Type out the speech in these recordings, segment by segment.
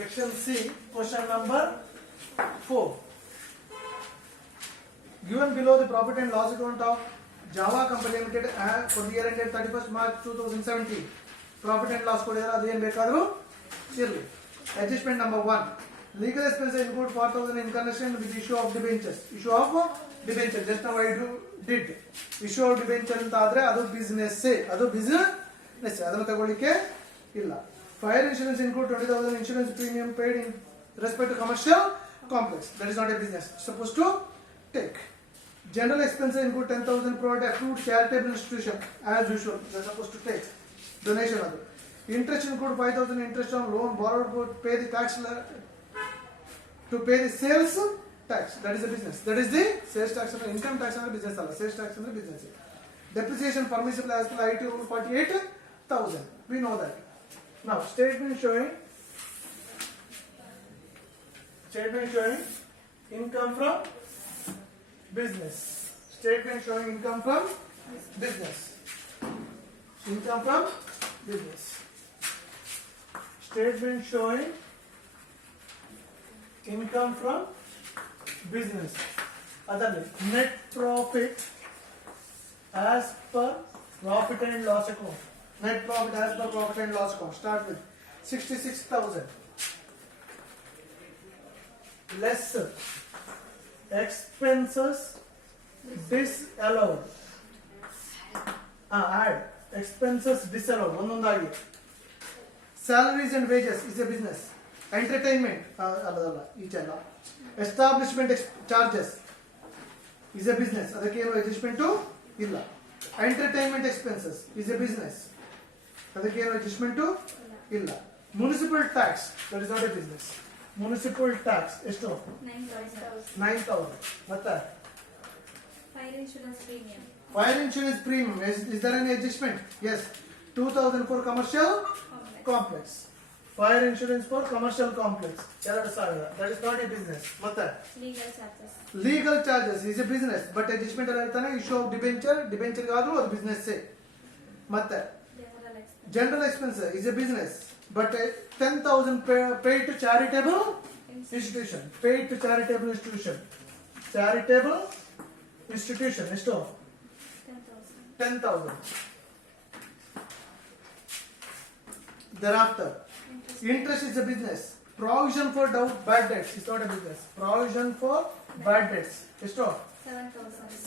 Section C, question number 4. Given below the profit and loss account of Java Company Limited for the year ended 31st March 2017. Profit and loss ಕೊಡಿದ್ರೆ ಅದು ಏನು ಬೇಕಾದರೂ ಇರಲಿ. Adjustment number 1. Legal expenses include 4,000 in connection with issue of debentures. Issue of debentures. Just now I did. Issue of debenture ಅಂತ ಆದ್ರೆ ಅದು business. ಅದು business. ಅದನ್ನು ತಗೊಳ್ಳಿಕ್ಕೆ ಇಲ್ಲ. Fire insurance include 20,000 insurance premium paid in respect to commercial complex. That is not a business. Supposed to take. General expenses include 10,000 provided approved charitable institution as usual. They are supposed to take donation. Interest include 5,000 interest on loan borrowed to pay the tax to pay the sales tax. That is a business. That is the sales tax and income tax and business. Sales tax and business. Depreciation permissible as per IT rule 48,000. We know that. Now statement showing income from business. Statement showing income from business. Income from business. Statement showing income from business. Other net profit as per profit and loss account. Net profit as per profit and loss account. Start with 66,000 less expenses disallowed. Add expenses disallowed. ಒಂದೊಂದಾಗಿ. Salaries and wages is a business. Entertainment establishment charges is a business. ಅದಕ್ಕೆ ಏನು adjustment ಇಲ್ಲ. Entertainment expenses is a business. ಅದಕ್ಕೆ ಏನು adjustment ಇಲ್ಲ. Municipal tax, that is not a business. Municipal tax ಎಷ್ಟು 9,000. ಮತ್ತೆ Fire insurance premium. Fire insurance premium, is there any adjustment? Yes. 2,000 for commercial complex. Fire insurance for commercial complex 2,000. That is not a business. ಮತ್ತೆ legal charges is a business, but adjustment ಎಲ್ಲ ಇರ್ತಾನೆ. Issue of debenture ಗಾದ್ರೂ ಅದು business. ಮತ್ತೆ general expenses is a business, but 10,000 paid to charitable institution. Paid to charitable institution. Charitable institution ಎಷ್ಟು 10,000. Thereafter, interest is a business. Provision for bad debts is not a business. Provision for bad debts ಎಷ್ಟು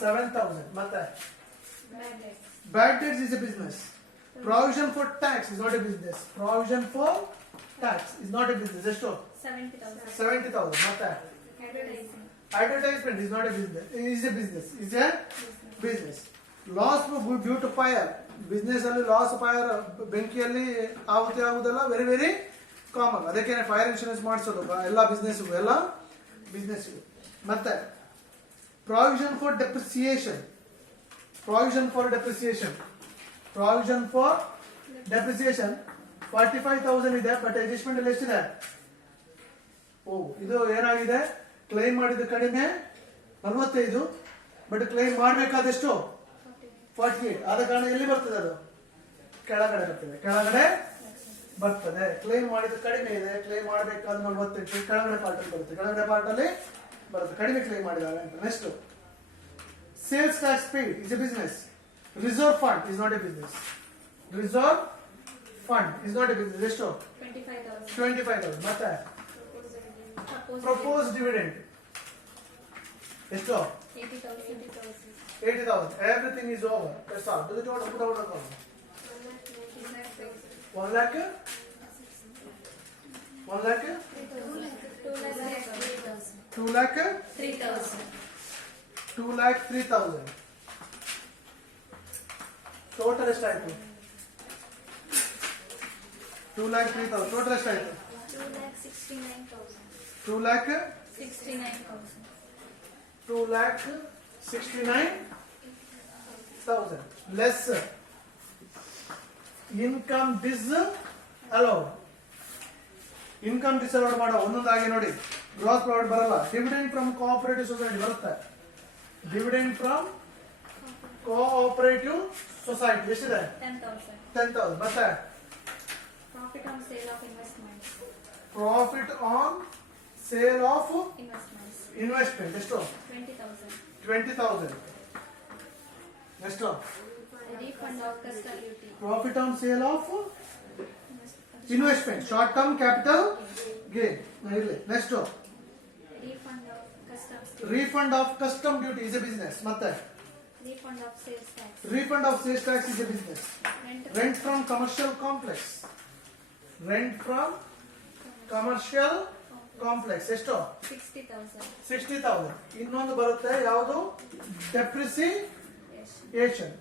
7,000. ಮತ್ತೆ bad debts is a business. Provision for tax is not a business. Provision for tax is not a business. ಎಷ್ಟು 70,000. ಮತ್ತೆ advertisement is not a business. Is a business. Is a business. Loss due to fire. Business ಅಲ್ಲಿ loss fire ಬೆಂಕಿಯಲ್ಲಿ ಆಹುತಿ ಆಗುವುದೆಲ್ಲ very very common. ಅದಕ್ಕೆ fire insurance ಮಾಡಿಸೋದು ಎಲ್ಲ business. ಮತ್ತೆ provision for depreciation. Provision for depreciation 45,000 ಇದೆ. But adjustment ಅಲ್ಲಿ ಎಷ್ಟಿದೆ? ಇದು ಏನಾಗಿದೆ? ಕ್ಲೈಮ್ ಮಾಡಿದ ಕಡಿಮೆ 45, ಬಟ್ ಕ್ಲೈಮ್ ಮಾಡಬೇಕಾದಷ್ಟು 48. ಆದ ಕಾರಣ ಎಲ್ಲಿ ಬರ್ತದೆ? ಅದು ಕೆಳಗಡೆ ಬರ್ತದೆ. ಕ್ಲೈಮ್ ಮಾಡಿದ ಕಡಿಮೆ ಇದೆ, ಕ್ಲೈಮ್ ಮಾಡಬೇಕಾದ 48 ಕೆಳಗಡೆ ಪಾರ್ಟ್ ಅಲ್ಲಿ ಬರುತ್ತೆ. ಕೆಳಗಡೆ ಪಾರ್ಟ್ ಅಲ್ಲಿ ಬರುತ್ತೆ, ಕಡಿಮೆ ಕ್ಲೈಮ್ ಮಾಡಿದ್ದಾರೆ ಅಂತ. Next sales tax paid is a business. Reserve fund is not A business. Reserve fund is not A business. ಎಷ್ಟು 25,000. ಮತ್ತೆ ಪ್ರಪೋಸ್ ಡಿವಿಡೆಂಡ್ ಎಷ್ಟು 80,000. Everything is over. That's all. Do the total. Put out the column. 1 lakh. 1 lakh. 2 lakh. 2 lakh 3,000. Total ಎಷ್ಟಾಯ್ತು? 2 lakh 3,000. Total ಎಷ್ಟಾಯ್ತು? 2 lakh 69,000. 2 lakh 69,000 less income disallowed. Income disallowed ಮಾಡೋ ಒಂದೊಂದಾಗಿ ನೋಡಿ. Gross profit ಬರಲ್ಲ. Dividend from cooperative society ಬರುತ್ತೆ. Dividend from cooperative society ಎಷ್ಟಿದೆ? 10,000. ಮತ್ತೆ Profit on sale of investments. Profit on sale of Investments. Investment ಎಷ್ಟು 20,000. 20,000 ಎಷ್ಟು Refund of custom duty. Profit on sale of investment short term capital gain ಇರಲಿ next Refund of customs duty. Refund of custom duty is a business ಮತ್ತೆ Refund of sales tax. refund of sales tax is a business. Rent from commercial complex. Rent from commercial complex ಎಷ್ಟು 60,000. 60,000 ಇನ್ನೊಂದು ಬರುತ್ತೆ ಯಾವುದು depreciation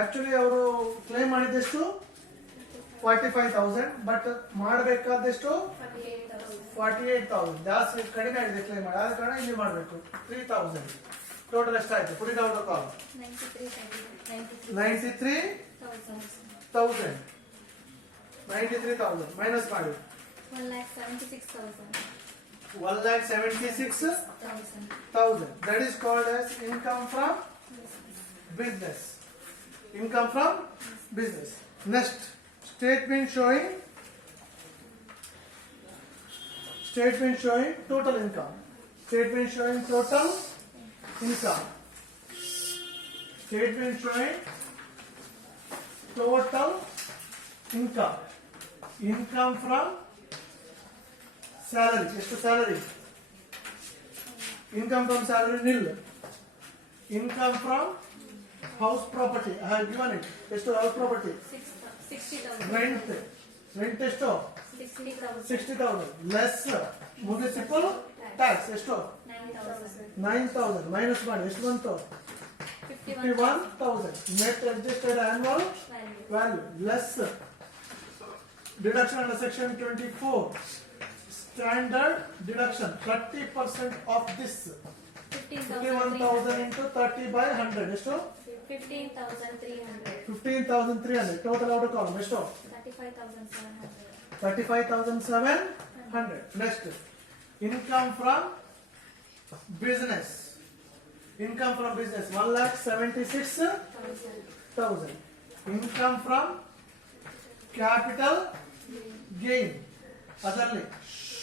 actually ಅವರು claim ಮಾಡಿದೆಷ್ಟು 45,000 but ಮಾಡಬೇಕಾದಷ್ಟು 48,000 ಜಾಸ್ತಿ ಕಡಿಮೆ ಆಗಿದೆ claim ಮಾಡಿ ಆದ ಕಾರಣ ಇಲ್ಲಿ ಮಾಡಬೇಕು 3,000 ಟೋಟಲ್ ಎಷ್ಟಾಯ್ತು put it out of call 93,000 minus ಮಾಡಿ 1,76,000 that is called as income from business. Next statement showing total income. Statement showing total income income from salary ಎಷ್ಟು salary income from salary nil income from house property I have given it ಎಷ್ಟು house property 60,000. rent ಎಷ್ಟು 60,000. 60,000 less municipal tax ಎಷ್ಟು 9,000 minus ಮಾಡಿ ಎಷ್ಟು ಬಂತು 51,000 net adjusted annual value less deduction under section 24 standard deduction 30% of this 51,000 into 30 by 100 ಎಷ್ಟು 15,300. 15,300 total out of column ಎಷ್ಟು 35,700. 35,700 next income from business 1,76,000 income from capital gain ಅದರಲ್ಲಿ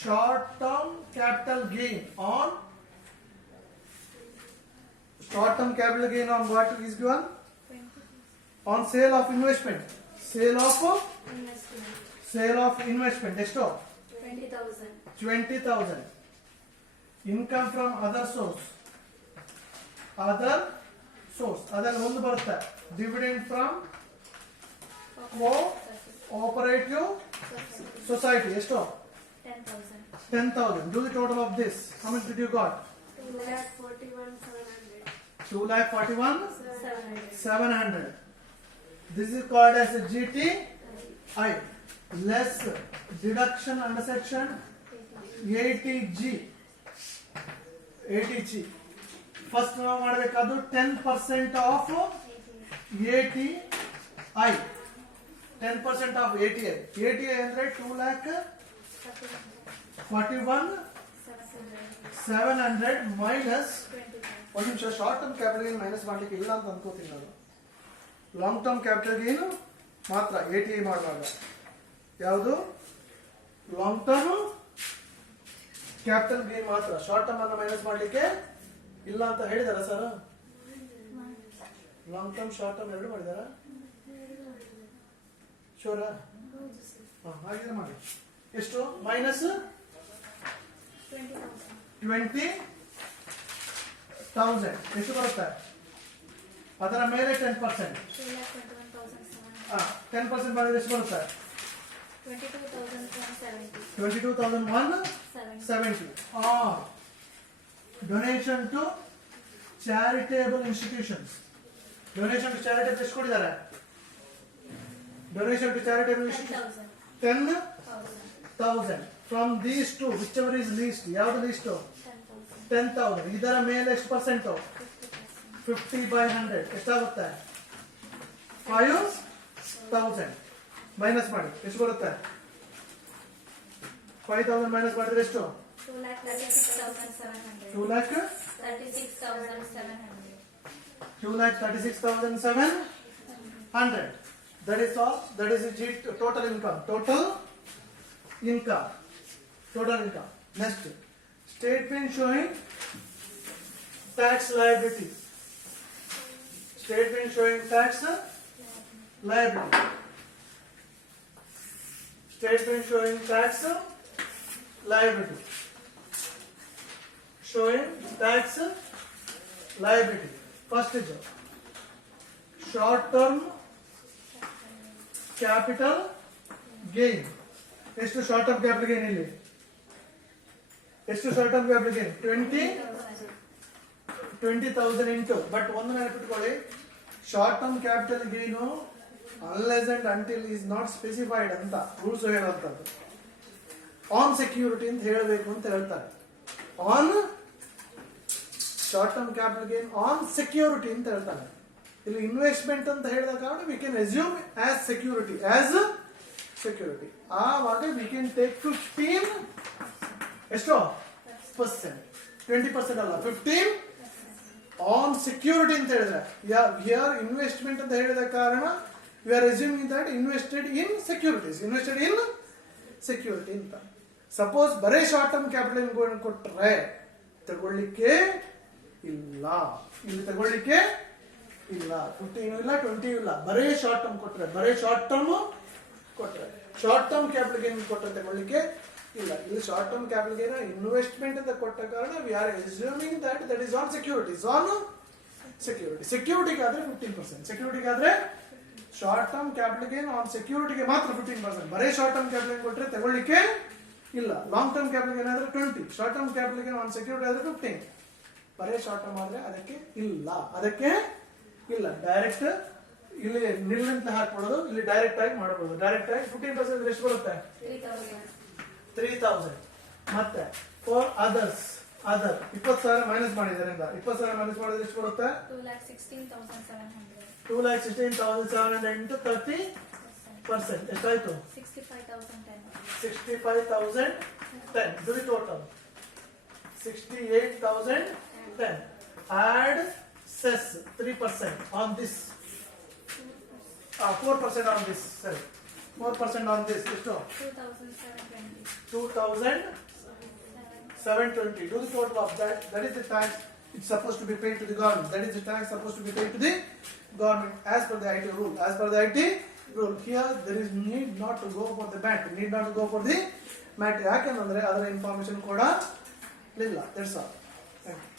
short term capital gain on what is given 20. on sale of investment Investment. ಎಷ್ಟು 20,000. 20,000 income from other source ಅದರಲ್ಲಿ ಒಂದು ಬರುತ್ತೆ dividend from cooperative society ಎಷ್ಟು 10,000. 10,000 do the total of this how much did you got 2,41,700 this is called as a GTI less deduction under section 80G first ನಾವು ಮಾಡಬೇಕಾದ್ದು 10% of ATI 10% of ATI ಅಂದ್ರೆ 2,41,700 minus ಒಂದು ನಿಮಿಷ short term capital gain minus ಮಾಡ್ಲಿಕ್ಕೆ ಇಲ್ಲ ಅಂತ ಅನ್ಕೋತೀನಿ ನಾನು long term capital gain ಮಾತ್ರ ATI ಮಾಡುವಾಗ ಯಾವುದು ಲಾಂಗ್ ಟರ್ಮ್ ಕ್ಯಾಪಿಟಲ್ ಗೇನ್ ಮಾತ್ರ ಶಾರ್ಟ್ ಟರ್ಮ್ ಅನ್ನು ಮೈನಸ್ ಮಾಡ್ಲಿಕ್ಕೆ ಇಲ್ಲ ಅಂತ ಹೇಳಿದಾರ sir long term short term ಎರಡು ಮಾಡಿದಾರ ಶೋರ ಹಾಗೆ ಮಾಡಿ ಎಷ್ಟು ಮೈನಸ್ 20,000 ಎಷ್ಟು ಬರುತ್ತೆ ಅದರ ಮೇಲೆ 10% 10% ಮಾಡಿದ್ರೆ ಎಷ್ಟು ಬರುತ್ತೆ 22,170 ಡೊನೇಷನ್ ಟು ಚಾರಿಟೇಬಲ್ ಇನ್ಸ್ಟಿಟ್ಯೂಷನ್ಸ್ ಎಷ್ಟು ಕೊಟ್ಟಿದ್ದಾರೆ donation to charitable institution 10,000 from these to whichever is least ಯಾವುದು ಲೀಸ್ಟ್ 10,000 ಇದರ ಮೇಲೆ ಎಷ್ಟು ಪರ್ಸೆಂಟ್ 50/100 ಎಷ್ಟಾಗುತ್ತೆ 5,000 ಮೈನಸ್ ಮಾಡಿ ಎಷ್ಟು ಬರುತ್ತೆ 5,000 ಮೈನಸ್ ಮಾಡಿದ್ರೆ ಎಷ್ಟು 2,36,700 that is all that is the total income total income. Next, statement showing tax liability. Statement showing tax liability. Statement showing tax liability. Showing tax liability. First is short term capital gain. ಎಷ್ಟು short term capital gain ಇಲ್ಲಿ ಎಷ್ಟು short term capital gain 20,000 into but ಒಂದು ನೆನಪಿಟ್ಕೊಳ್ಳಿ short term capital gain unless and until is not specified ಅಂತ rules ಹೇಳುವಂಥದ್ದು on security ಅಂತ ಹೇಳಬೇಕು ಅಂತ ಹೇಳ್ತಾರೆ on short term capital gain on security ಅಂತ ಹೇಳ್ತಾರೆ ಇಲ್ಲಿ ಇನ್ವೆಸ್ಟ್ಮೆಂಟ್ ಅಂತ ಹೇಳಿದ ಕಾರಣ we can assume as security security ಆವಾಗ ವಿ ಕ್ಯಾನ್ ಟೇಕ್ 15 ಎಷ್ಟು ಪರ್ಸೆಂಟ್ 20% ಅಲ್ಲ 15 ಆನ್ ಸೆಕ್ಯೂರಿಟಿ ಅಂತ ಹೇಳಿದ್ರೆ ಹಿಯರ್ ಇನ್ವೆಸ್ಟ್ಮೆಂಟ್ ಅಂತ ಹೇಳಿದ ಕಾರಣ we are assuming that invested in security ಅಂತ ಸಪೋಸ್ ಬರೇ ಶಾರ್ಟ್ ಟರ್ಮ್ ಕ್ಯಾಪಿಟಲ್ ಕೊಟ್ಟರೆ ತಗೊಳ್ಳಿಕ್ಕೆ ಇಲ್ಲ ಇಲ್ಲಿ ತಗೊಳ್ಳಿಕ್ಕೆ ಇಲ್ಲ 15 ಇಲ್ಲ 20 ಇಲ್ಲ ಬರೇ ಶಾರ್ಟ್ ಟರ್ಮ್ ಕೊಟ್ಟರೆ ಶಾರ್ಟ್ ಟರ್ಮ್ ಕ್ಯಾಪಿಟಲ್ ಗೇನ್ ಕೊಟ್ಟರೆ ತಗೊಳ್ಳಿಕ್ಕೆ ಇಲ್ಲ ಇಲ್ಲಿ short term capital gain investment ಅಂತ ಕೊಟ್ಟ ಕಾರಣ we are assuming that is on ಸೆಕ್ಯೂರಿಟಿಗೆ ಆದ್ರೆ 15% ಸೆಕ್ಯೂರಿಟಿಗೆ short term capital gain on ಸೆಕ್ಯೂರಿಟಿಗೆ ಮಾತ್ರ 15%. ಬರೇ ಶಾರ್ಟ್ ಟರ್ಮ್ ಕ್ಯಾಪಿಟಲ್ ಗೇನ್ ಕೊಟ್ಟರೆ ತಗೊಳ್ಳಿಕ್ಕೆ ಇಲ್ಲ. ಲಾಂಗ್ ಟರ್ಮ್ ಕ್ಯಾಪಿಟಲ್ ಗೇನ್ ಆದ್ರೆ 20, short term capital gain on security ಆದ್ರೆ 15. ಬರೇ ಶಾರ್ಟ್ ಟರ್ಮ್ ಆದ್ರೆ ಅದಕ್ಕೆ ಇಲ್ಲ ಡೈರೆಕ್ಟ್ ಇಲ್ಲಿ ನಿಲ್ಲಂತ ಹಾಕ್ಬಿಡೋದು, ಇಲ್ಲಿ ಡೈರೆಕ್ಟ್ ಆಗಿ ಮಾಡಬಹುದು. ಡೈರೆಕ್ಟ್ ಆಗಿ 15% ಎಷ್ಟು ಬರುತ್ತೆ? 3,000. ಮತ್ತೆ ಫಾರ್ ಅದರ್ 20,000 ಮೈನಸ್ ಮಾಡಿದ್ರೆ 20,000 ಮೈನಸ್ ಮಾಡಿದ್ರೆ ಎಷ್ಟು ಬರುತ್ತೆ? 2,16,700 into 30% ಎಷ್ಟಾಯ್ತು? 65,010. Do the total. 68,010. Add cess 3% on this. 4% on this. Sorry. 4% on this. ಎಷ್ಟು? 2,720. Do the total of that. That is the tax it's supposed to be paid to the government. That is the tax supposed to be paid to the government as per the IT rule. Here there is need not to go for the MAT. ಯಾಕೆಂದ್ರೆ ಅದರ information ಕೂಡ ಇಲ್ಲ. That's all. Thank you.